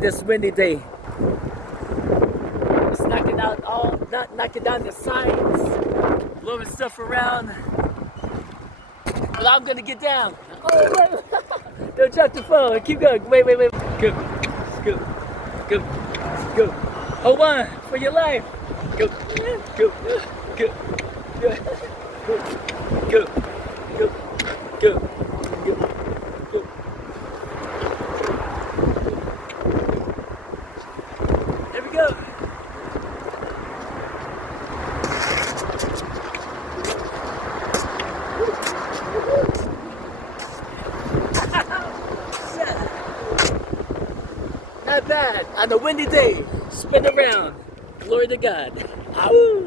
on this windy day. It's knocking out not knocking down the signs, blowing stuff around. But I'm gonna get down. Oh, wait. Don't drop the phone. Keep going. Wait. Go. Hold on for your life. Go. There we go. Not bad. On a windy day, spin around. Glory to God. Ow.